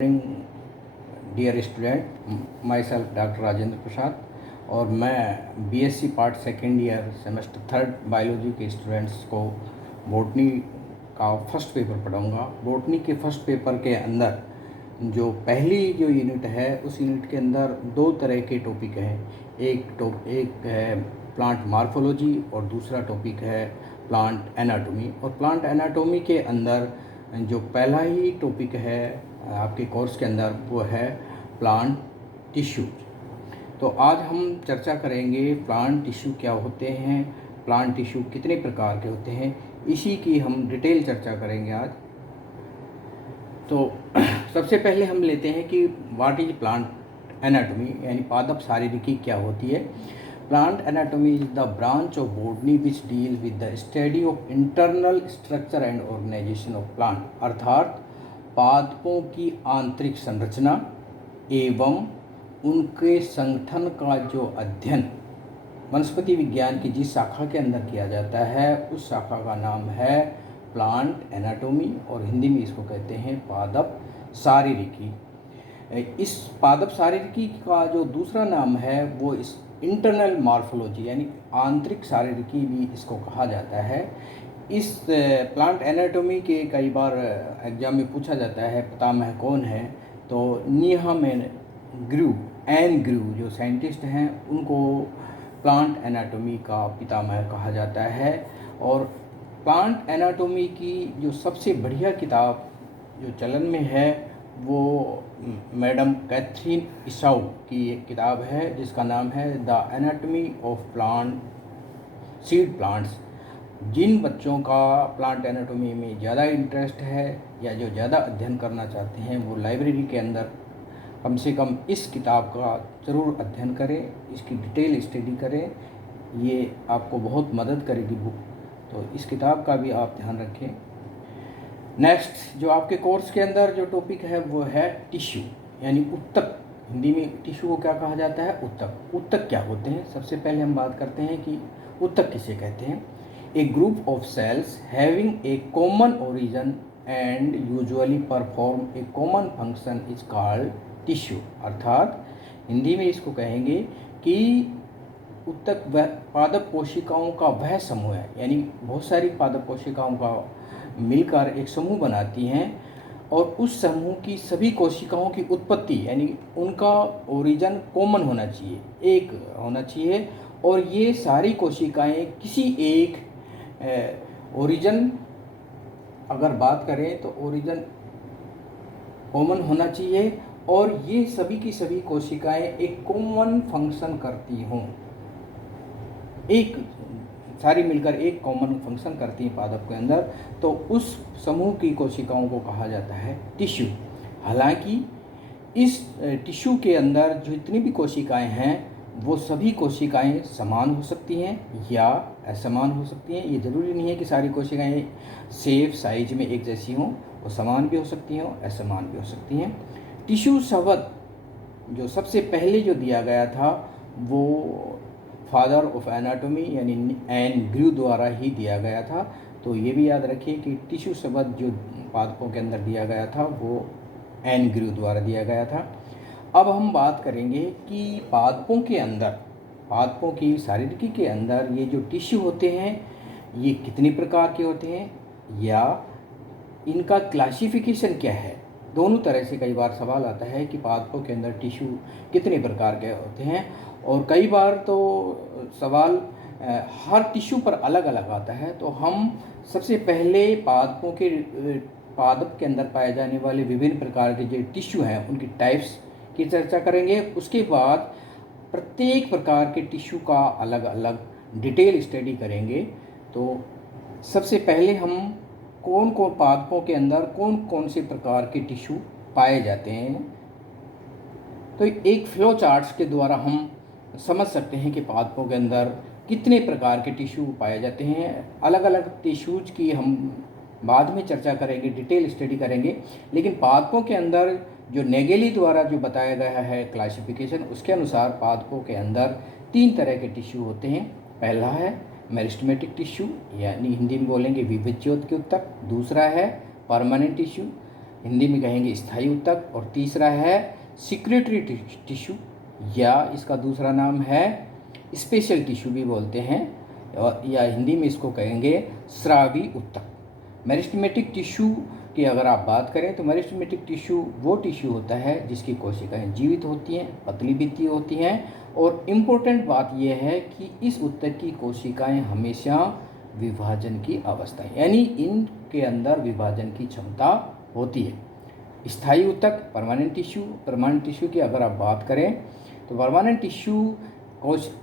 Dear student, myself doctor Rajendra Prasad और मैं BSc part second year semester third biology के students को botany का फर्स्ट पेपर पढ़ाऊंगा। बॉटनी के फर्स्ट पेपर के अंदर जो पहली जो यूनिट है उस यूनिट के अंदर दो तरह के टॉपिक हैं। एक है प्लांट मार्फोलॉजी और दूसरा टॉपिक है प्लांट एनाटॉमी। और प्लांट एनाटॉमी के अंदर जो पहला ही टॉपिक है आपके कोर्स के अंदर वो है प्लांट टिश्यू। तो आज हम चर्चा करेंगे प्लांट टिश्यू क्या होते हैं, प्लांट टिश्यू कितने प्रकार के होते हैं, इसी की हम डिटेल चर्चा करेंगे आज। तो सबसे पहले हम लेते हैं कि व्हाट इज प्लांट एनाटॉमी, यानी पादप शारीरिकी क्या होती है। Plant anatomy is the branch of botany which deal with the study of internal structure and organisation of plant, अर्थात पादपों की आंतरिक संरचना एवं उनके संगठन का जो अध्ययन वनस्पति विज्ञान की जिस शाखा के अंदर किया जाता है उस शाखा का नाम है प्लांट एनाटॉमी और हिंदी में इसको कहते हैं पादप शारीरिकी। इस पादप शारीरिकी का जो दूसरा नाम है वो इस इंटरनल मॉर्फोलॉजी यानी आंतरिक शारीरिकी भी इसको कहा जाता है। इस प्लांट एनाटॉमी के कई बार एग्जाम में पूछा जाता है पितामह कौन है, तो नीहामेन एन ग्रू जो साइंटिस्ट हैं उनको प्लांट एनाटॉमी का पितामह कहा जाता है। और प्लांट एनाटॉमी की जो सबसे बढ़िया किताब जो चलन में है वो मैडम कैथरीन इसाऊ की एक किताब है जिसका नाम है the anatomy of plant seed plants. जिन बच्चों का प्लांट एनाटॉमी में ज़्यादा इंटरेस्ट है या जो ज़्यादा अध्ययन करना चाहते हैं वो लाइब्रेरी के अंदर कम से कम इस किताब का ज़रूर अध्ययन करें, इसकी डिटेल स्टडी करें, ये आपको बहुत मदद करेगी बुक। तो इस किताब का भी आप ध्यान रखें। नेक्स्ट जो आपके कोर्स के अंदर जो टॉपिक है वो है टिश्यू यानी उत्तक। हिंदी में टिश्यू को क्या कहा जाता है? उत्तक। उत्तक क्या होते हैं? सबसे पहले हम बात करते हैं कि उत्तक किसे कहते हैं। A group of cells having a common origin and usually perform a common function is called tissue। अर्थात हिंदी में इसको कहेंगे कि उत्तक वह पादप कोशिकाओं का वह समूह है, यानी बहुत सारी पादप कोशिकाओं का मिलकर एक समूह बनाती हैं और उस समूह की सभी कोशिकाओं की उत्पत्ति यानी उनका ओरिजिन कॉमन होना चाहिए, एक होना चाहिए। और ये सारी कोशिकाएं किसी एक ओरिजिन अगर बात करें तो ओरिजिन कॉमन होना चाहिए और ये सभी की सभी कोशिकाएं एक कॉमन फंक्शन करती हों, एक सारी मिलकर एक कॉमन फंक्शन करती हैं पादप के अंदर, तो उस समूह की कोशिकाओं को कहा जाता है टिश्यू। हालांकि इस टिश्यू के अंदर जो जितनी भी कोशिकाएं हैं वो सभी कोशिकाएं समान हो सकती हैं या असमान हो सकती हैं। ये ज़रूरी नहीं है कि सारी कोशिकाएं सेम साइज में एक जैसी हों, वो समान भी हो सकती हैं और असमान भी हो सकती हैं। टिश्यू शब्द जो सबसे पहले जो दिया गया था वो फादर ऑफ एनाटॉमी यानी एन ग्रू द्वारा ही दिया गया था। तो ये भी याद रखिए कि टिश्यू शब्द जो पादपों के अंदर दिया गया था वो एन ग्रू द्वारा दिया गया था। अब हम बात करेंगे कि पादपों के अंदर, पादपों की शारीरिकी के अंदर ये जो टिश्यू होते हैं ये कितने प्रकार के होते हैं या इनका क्लासिफिकेशन क्या है। दोनों तरह से कई बार सवाल आता है कि पादपों के अंदर टिश्यू कितने प्रकार के होते हैं, और कई बार तो सवाल हर टिश्यू पर अलग अलग आता है। तो हम सबसे पहले पादप के अंदर पाए जाने वाले विभिन्न प्रकार के जो टिश्यू हैं उनकी टाइप्स की चर्चा करेंगे। उसके बाद प्रत्येक प्रकार के टिश्यू का अलग अलग डिटेल स्टडी करेंगे। तो सबसे पहले हम कौन कौन पादपों के अंदर कौन कौन से प्रकार के टिश्यू पाए जाते हैं, तो एक फ्लो चार्ट्स के द्वारा हम समझ सकते हैं कि पादपों के अंदर कितने प्रकार के टिश्यू पाए जाते हैं। अलग अलग टिश्यूज की हम बाद में चर्चा करेंगे, डिटेल स्टडी करेंगे। लेकिन पादपों के अंदर जो नेगेली द्वारा जो बताया गया है क्लासिफिकेशन, उसके अनुसार पादपों के अंदर 3 तरह के टिश्यू होते हैं। पहला है मेरिस्टेमेटिक टिश्यू यानी हिंदी में बोलेंगे विभज्योत के उत्तक। दूसरा है परमानेंट टिश्यू हिंदी में कहेंगे स्थायी ऊतक, और तीसरा है सिक्रेटरी टिश्यू, या इसका दूसरा नाम है स्पेशल टिश्यू भी बोलते हैं, और या हिंदी में इसको कहेंगे स्रावी ऊतक। मेरिस्टेमेटिक टिश्यू की अगर आप बात करें तो मेरिस्टेमेटिक टिश्यू वो टिश्यू होता है जिसकी कोशिकाएं जीवित होती हैं, पतली भित्ति होती हैं, और इम्पोर्टेंट बात यह है कि इस ऊतक की कोशिकाएं हमेशा विभाजन की अवस्था, यानी इनके अंदर विभाजन की क्षमता होती है। स्थायी ऊतक परमानेंट टिश्यू की अगर आप बात करें तो परमानेंट टिश्यू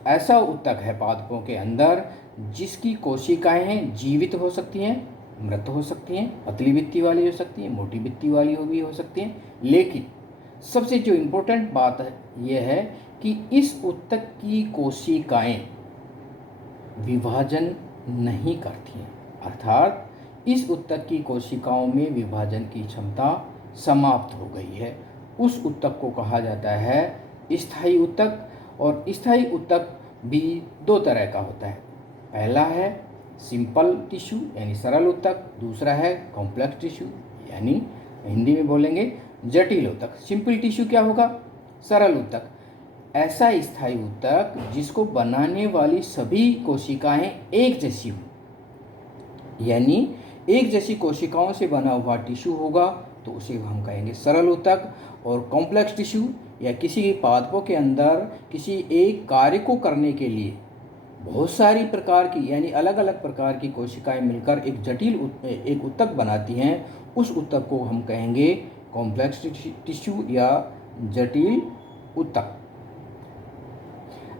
ऐसा ऊतक है पादपों के अंदर जिसकी कोशिकाएं जीवित हो सकती हैं, मृत हो सकती हैं, पतली भित्ति वाली हो सकती हैं, मोटी भित्ति वाली भी हो सकती हैं, लेकिन सबसे जो इम्पोर्टेंट बात है यह है कि इस ऊतक की कोशिकाएं विभाजन नहीं करती हैं, अर्थात इस ऊतक की कोशिकाओं में विभाजन की क्षमता समाप्त हो गई है। उस ऊतक को कहा जाता है स्थायी ऊतक। और स्थायी ऊतक भी दो तरह का होता है, पहला है सिंपल टिश्यू यानी सरल ऊतक, दूसरा है कॉम्प्लेक्स टिश्यू यानी हिंदी में बोलेंगे जटिल ऊतक। सिंपल टिश्यू क्या होगा? सरल ऊतक, ऐसा स्थायी ऊतक जिसको बनाने वाली सभी कोशिकाएं एक जैसी हो, यानी एक जैसी कोशिकाओं से बना हुआ टिश्यू होगा तो उसे हम कहेंगे सरल ऊतक। और कॉम्प्लेक्स टिश्यू या किसी पादपों के अंदर किसी एक कार्य को करने के लिए बहुत सारी प्रकार की यानी अलग अलग प्रकार की कोशिकाएं मिलकर एक ऊतक बनाती हैं, उस ऊतक को हम कहेंगे कॉम्प्लेक्स टिश्यू या जटिल ऊतक।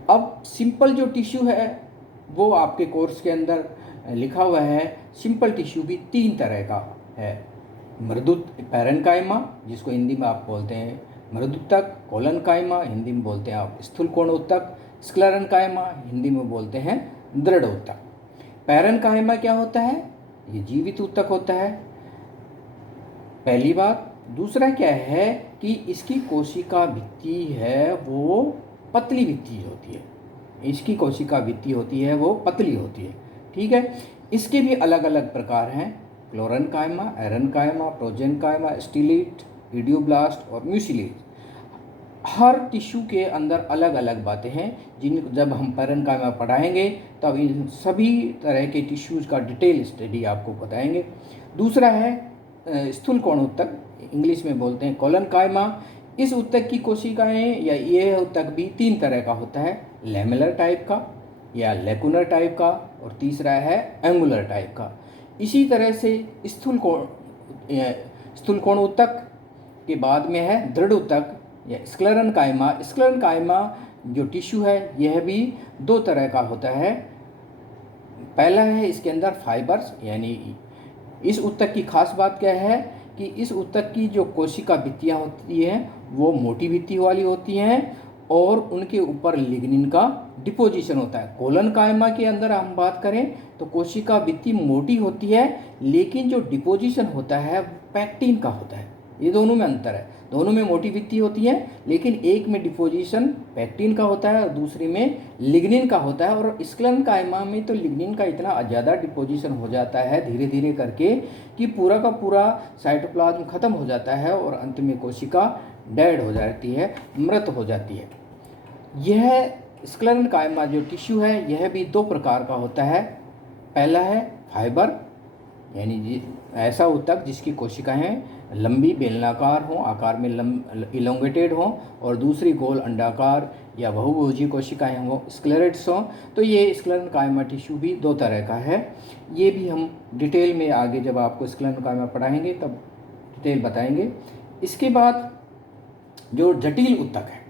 अब सिंपल जो टिश्यू है वो आपके कोर्स के अंदर लिखा हुआ है। सिंपल टिश्यू भी तीन तरह का है, मृदुत पैरेन्काइमा जिसको हिंदी में आप बोलते हैं मृदुतक, कोलनकाइमा हिंदी में बोलते हैं आप स्थूलकोण ऊतक, स्क्लेरेन्काइमा हिंदी में बोलते हैं दृढ़ ऊतक। पैरेन्काइमा क्या होता है? ये जीवित ऊतक होता है, पहली बात। दूसरा क्या है कि इसकी कोशिका भित्ति है वो पतली भित्ति होती है, इसकी कोशिका भित्ति होती है वो पतली होती है, ठीक है। इसके भी अलग अलग प्रकार हैं, क्लोरेन्काइमा, एरेन्काइमा, प्रोजेन्काइमा, स्टिलेट, इडियोब्लास्ट और म्यूसिलेज। हर टिश्यू के अंदर अलग अलग बातें हैं जिन जब हम पैरेन्काइमा पढ़ाएंगे तब इन सभी तरह के टिश्यूज़ का डिटेल स्टडी आपको बताएंगे। दूसरा है स्थूलकोण ऊतक, इंग्लिश में बोलते हैं कोलनकाइमा। इस ऊतक की कोशिकाएं या ये ऊतक भी तीन तरह का होता है, लैमेलर टाइप का या लेकुनर टाइप का, और तीसरा है एंगुलर टाइप का। इसी तरह से स्थूलकोण ऊतक के बाद में है दृढ़ ऊतक या स्क्लेरेन्काइमा। स्क्लेरेन्काइमा जो टिश्यू है यह भी दो तरह का होता है, पहला है इसके अंदर फाइबर्स, यानी इस ऊतक की खास बात क्या है कि इस ऊतक की जो कोशिका भित्तियाँ होती हैं वो मोटी भित्ति वाली होती हैं और उनके ऊपर लिग्निन का डिपोजिशन होता है। कोलनकाइमा के अंदर हम बात करें तो कोशिका भित्ति मोटी होती है लेकिन जो डिपोजिशन होता है पैक्टिन का होता है। ये दोनों में अंतर है, दोनों में मोटी भित्ति होती है लेकिन एक में डिपोजिशन पैक्टिन का होता है और दूसरे में लिग्निन का होता है। और स्क्लेरेन्काइमा में तो लिग्निन का इतना ज़्यादा डिपोजिशन हो जाता है धीरे धीरे करके कि पूरा का पूरा साइटोप्लाज्म खत्म हो जाता है और अंत में कोशिका डेड हो जाती है, मृत हो जाती है। यह स्क्लेरेन्काइमा जो टिश्यू है यह भी दो प्रकार का होता है, पहला है फाइबर यानी ऐसा ऊतक जिसकी कोशिकाएं लंबी बेलनाकार हों, आकार में इलोंगेटेड हों, और दूसरी गोल अंडाकार या बहुभुजी कोशिकाएं हों, स्क्लेरेट्स हों। तो ये स्क्लेरेन्काइमा टिश्यू भी दो तरह का है, ये भी हम डिटेल में आगे जब आपको स्क्लेरेन्काइमा पढ़ाएंगे तब डिटेल बताएंगे। इसके बाद जो जटिल ऊतक है,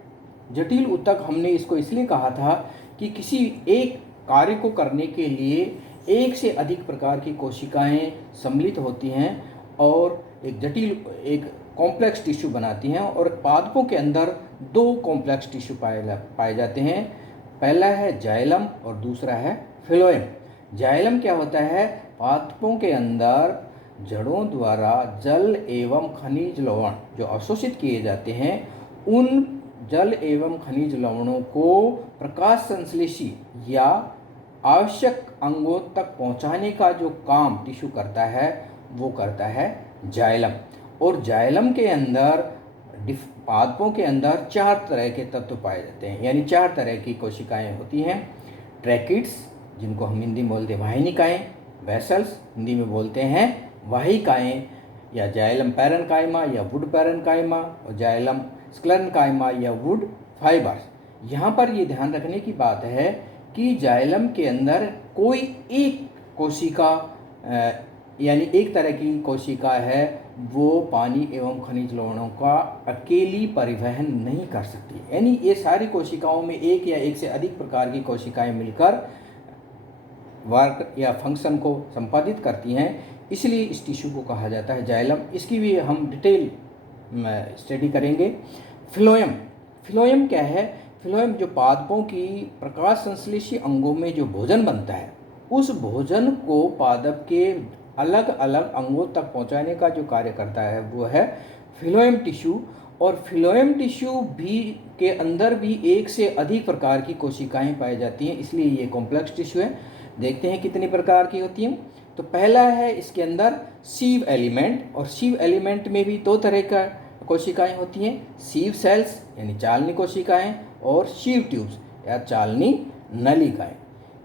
जटिल ऊतक हमने इसको इसलिए कहा था कि किसी एक कार्य को करने के लिए एक से अधिक प्रकार की कोशिकाएं सम्मिलित होती हैं और एक कॉम्प्लेक्स टिश्यू बनाती हैं। और पादपों के अंदर दो कॉम्प्लेक्स टिश्यू पाए जाते हैं, पहला है जाइलम और दूसरा है फ्लोएम। जाइलम क्या होता है? पादपों के अंदर जड़ों द्वारा जल एवं खनिज लवण जो अवशोषित किए जाते हैं उन जल एवं खनिज लवणों को प्रकाश संश्लेषी या आवश्यक अंगों तक पहुंचाने का जो काम टिश्यू करता है वो करता है जाइलम। और जाइलम के अंदर पादपों के अंदर 4 तरह के तत्व पाए जाते हैं, यानी 4 तरह की कोशिकाएं होती हैं। ट्रैकिड्स, जिनको हम हिंदी में बोलते हैं वाहिनिकाएँ, वेसल्स हिंदी में बोलते हैं वाहिकाएँ, या जाइलम पैरेन्काइमा या वुड पैरेन्काइमा, और जाइलम स्क्लेरेन्काइमा या वुड फाइबर्स। यहाँ पर ये ध्यान रखने की बात है कि जाइलम के अंदर कोई एक कोशिका यानी एक तरह की कोशिका है वो पानी एवं खनिज लवणों का अकेली परिवहन नहीं कर सकती, यानी ये सारी कोशिकाओं में एक या एक से अधिक प्रकार की कोशिकाएं मिलकर वर्क या फंक्शन को संपादित करती हैं, इसलिए इस टिश्यू को कहा जाता है जाइलम। इसकी भी हम डिटेल स्टडी करेंगे। फ्लोएम, फ्लोएम क्या है? फ्लोएम जो पादपों की प्रकाश संश्लेषी अंगों में जो भोजन बनता है, उस भोजन को पादप के अलग अलग अंगों तक पहुंचाने का जो कार्य करता है वो है फ्लोएम टिश्यू। और फ्लोएम टिश्यू भी के अंदर भी एक से अधिक प्रकार की कोशिकाएं पाई जाती हैं, इसलिए ये कॉम्प्लेक्स टिश्यू है। देखते हैं कितनी प्रकार की होती हैं। तो पहला है इसके अंदर सीव एलिमेंट, और सीव एलिमेंट में भी 2 तरह का कोशिकाएं होती हैं, सीव सेल्स यानी चालनी कोशिकाएं, और सीव ट्यूब्स या चालनी नलिकाएं।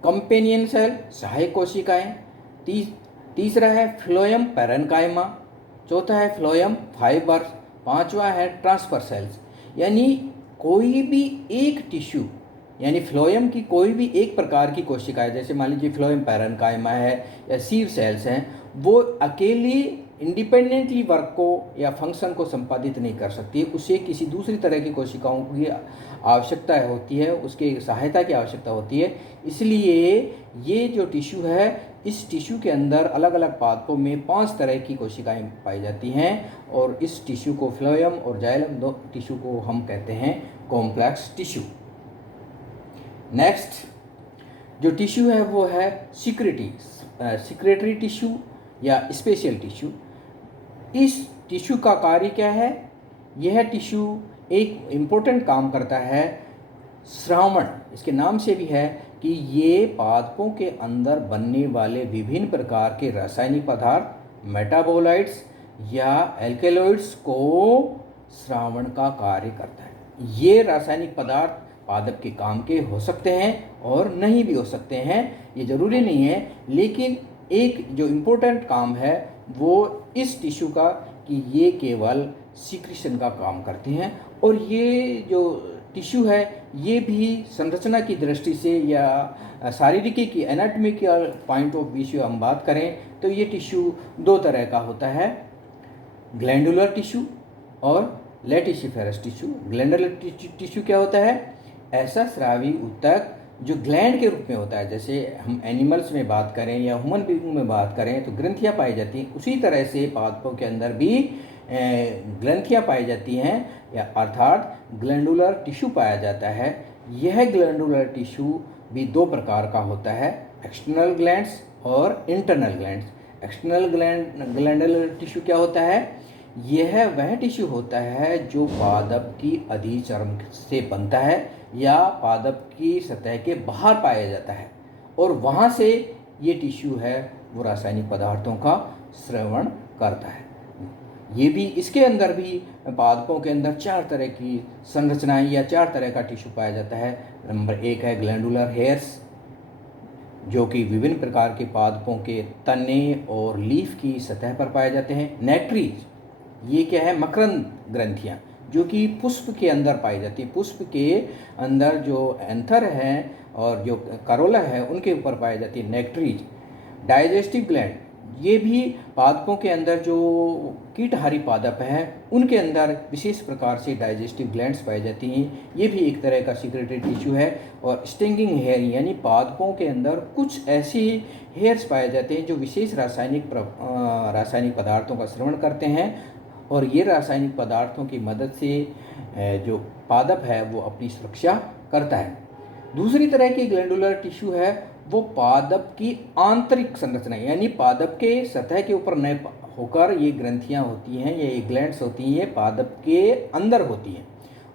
कंपेनियन सेल सहायक कोशिकाएं। तीसरा है फ्लोएम पैरेन्काइमा, चौथा है फ्लोएम फाइबर्स, पांचवा है ट्रांसफर सेल्स। यानी कोई भी एक टिश्यू यानी फ्लोएम की कोई भी एक प्रकार की कोशिका है, जैसे मान लीजिए फ्लोएम पैरेन्काइमा है या सीव सेल्स हैं, वो अकेली इंडिपेंडेंटली वर्क को या फंक्शन को संपादित नहीं कर सकती, उसे किसी दूसरी तरह की कोशिकाओं की आवश्यकता होती है, उसके सहायता की आवश्यकता होती है। इसलिए ये जो टिश्यू है, इस टिश्यू के अंदर अलग अलग पादपों में 5 तरह की कोशिकाएं पाई जाती हैं, और इस टिश्यू को फ्लोएम और जाइलम 2 टिश्यू को हम कहते हैं कॉम्प्लेक्स टिश्यू। नेक्स्ट जो टिश्यू है वो है सिक्रेटरी टिश्यू या स्पेशल टिश्यू। इस टिश्यू का कार्य क्या है? यह टिश्यू एक इम्पोर्टेंट काम करता है श्रावण, इसके नाम से भी है कि ये पादपों के अंदर बनने वाले विभिन्न प्रकार के रासायनिक पदार्थ, मेटाबोलाइट्स या एल्केलॉइड्स को श्रावण का कार्य करता है। ये रासायनिक पदार्थ पादप के काम के हो सकते हैं और नहीं भी हो सकते हैं, ये ज़रूरी नहीं है, लेकिन एक जो इम्पोर्टेंट काम है वो इस टिश्यू का कि ये केवल सिक्रीशन का काम करते हैं। और ये जो टिश्यू है ये भी संरचना की दृष्टि से या शारीरिकी की एनाटॉमिकल पॉइंट ऑफ व्यू से हम बात करें तो ये टिश्यू 2 तरह का होता है, ग्लैंडुलर टिश्यू और लेटिसिफेरस टिश्यू। ग्लैंडुलर टिश्यू क्या होता है? ऐसा स्रावी ऊतक जो ग्लैंड के रूप में होता है, जैसे हम एनिमल्स में बात करें या ह्यूमन बीइंग में बात करें तो ग्रंथियाँ पाई जाती हैं, उसी तरह से पादपों के अंदर भी ग्रंथियाँ पाई जाती हैं, या अर्थात ग्लैंडुलर टिश्यू पाया जाता है। यह ग्लैंडुलर टिश्यू भी 2 प्रकार का होता है, एक्सटर्नल ग्लैंड्स और internal glands. External glandular tissue क्या होता है? यह वह टिश्यू होता है जो पादप की अधिचर्म से बनता है या पादप की सतह के बाहर पाया जाता है, और वहाँ से ये टिश्यू है वो रासायनिक पदार्थों का स्रवण करता है। ये भी इसके अंदर भी पादपों के अंदर 4 तरह की संरचनाएं या 4 तरह का टिश्यू पाया जाता है। नंबर 1 है ग्लैंडुलर हेयर्स, जो कि विभिन्न प्रकार के पादपों के तने और लीफ की सतह पर पाए जाते हैं। नेक्ट्रीज, ये क्या है? मकरंद ग्रंथियाँ जो कि पुष्प के अंदर पाई जाती है। पुष्प के अंदर जो एंथर हैं और जो करोला है उनके ऊपर पाई जाती है नेक्ट्रीज। डाइजेस्टिव ग्लैंड, ये भी पादपों के अंदर जो कीटहारी पादप हैं उनके अंदर विशेष प्रकार से डाइजेस्टिव ग्लैंड्स पाई जाती हैं, ये भी एक तरह का सिक्रेटरी टिश्यू है। और स्टिंगिंग हेयर, यानी पादपों के अंदर कुछ ऐसी हेयर्स पाए जाते हैं जो विशेष रासायनिक पदार्थों का श्रवण करते हैं, और ये रासायनिक पदार्थों की मदद से जो पादप है वो अपनी सुरक्षा करता है। दूसरी तरह की ग्लैंडुलर टिश्यू है वो पादप की आंतरिक संरचना, यानी पादप के सतह के ऊपर न होकर ये ग्रंथियाँ होती हैं या ये ग्लैंड्स होती हैं, ये पादप के अंदर होती हैं।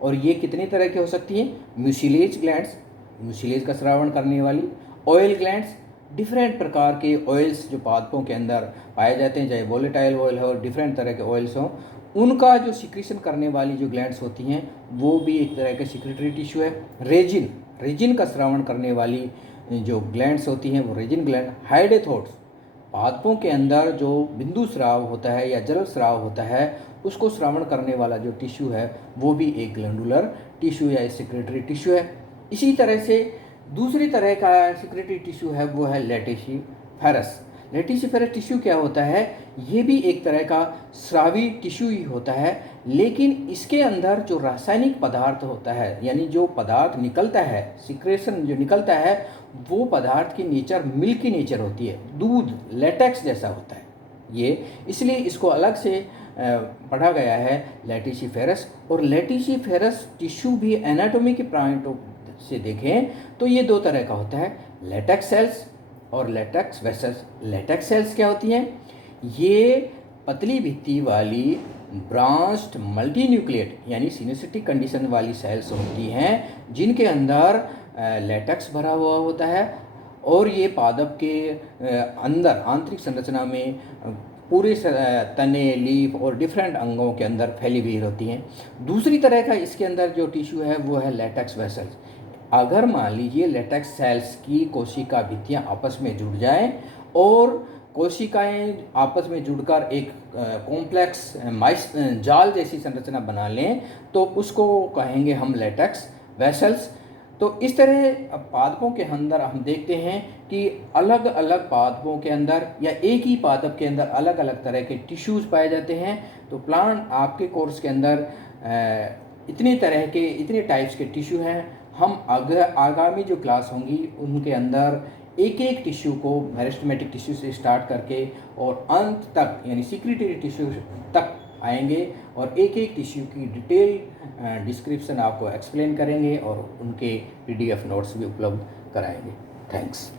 और ये कितनी तरह की हो सकती हैं? म्यूसिलेज ग्लैंड्स, म्यूसिलेज का स्रावण करने वाली, ऑयल ग्लैंड्स, डिफरेंट प्रकार के ऑयल्स जो पादपों के अंदर पाए जाते हैं, चाहे वोलेटाइल ऑयल हो, डिफरेंट तरह के ऑयल्स हों, उनका जो सिक्रीशन करने वाली जो ग्लैंड्स होती हैं वो भी एक तरह का सिक्रेटरी टिश्यू है। रेजिन का स्रावण करने वाली जो ग्लैंड्स होती हैं वो रेजिन ग्लैंड। हाइडेथोड्स, पादपों के अंदर जो बिंदु स्राव होता है या जल स्राव होता है उसको श्रावण करने वाला जो टिश्यू है वो भी एक ग्लैंडुलर टिश्यू या सेक्रेटरी टिश्यू है। इसी तरह से दूसरी तरह का सेक्रेटरी टिश्यू है वो है लेटिसिफेरस। लेटिसिफेरस टिश्यू क्या होता है? ये भी एक तरह का स्रावी टिश्यू ही होता है, लेकिन इसके अंदर जो रासायनिक पदार्थ होता है, यानी जो पदार्थ निकलता है, सिक्रेशन जो निकलता है, वो पदार्थ की नेचर मिल्की नेचर होती है, दूध लेटेक्स जैसा होता है ये, इसलिए इसको अलग से पढ़ा गया है लेटिसिफेरस। और लेटिसिफेरस टिश्यू भी एनाटॉमी के पॉइंट से देखें तो ये दो तरह का होता है, लेटेक्स सेल्स और लेटेक्स वेसल्स। लेटेक्स सेल्स क्या होती हैं? ये पतली भित्ति वाली ब्रांच्ड मल्टीन्यूक्लिएट यानी सिनेसिटिक कंडीशन वाली सेल्स होती हैं जिनके अंदर लेटेक्स भरा हुआ होता है, और ये पादप के अंदर आंतरिक संरचना में पूरे तने, लीफ और डिफरेंट अंगों के अंदर फैली हुई होती हैं। दूसरी तरह का इसके अंदर जो टिश्यू है वो है लेटेक्स वेसल्स। अगर मान लीजिए लेटेक्स सेल्स की कोशिका भित्तियाँ आपस में जुड़ जाएं और कोशिकाएं आपस में जुड़कर एक कॉम्प्लेक्स जाल जैसी संरचना बना लें तो उसको कहेंगे हम लेटेक्स वेसल्स। तो इस तरह पादपों के अंदर हम देखते हैं कि अलग अलग पादपों के अंदर या एक ही पादप के अंदर अलग अलग तरह के टिश्यूज़ पाए जाते हैं। तो प्लांट आपके कोर्स के अंदर इतने टाइप्स के टिश्यू हैं। हम आगामी जो क्लास होंगी उनके अंदर एक एक टिश्यू को मेरिस्टेमेटिक टिश्यू से स्टार्ट करके और अंत तक यानी सिक्रीटरी टिश्यू तक आएंगे और एक एक टिश्यू की डिटेल डिस्क्रिप्शन आपको एक्सप्लेन करेंगे और उनके PDF नोट्स भी उपलब्ध कराएंगे। थैंक्स।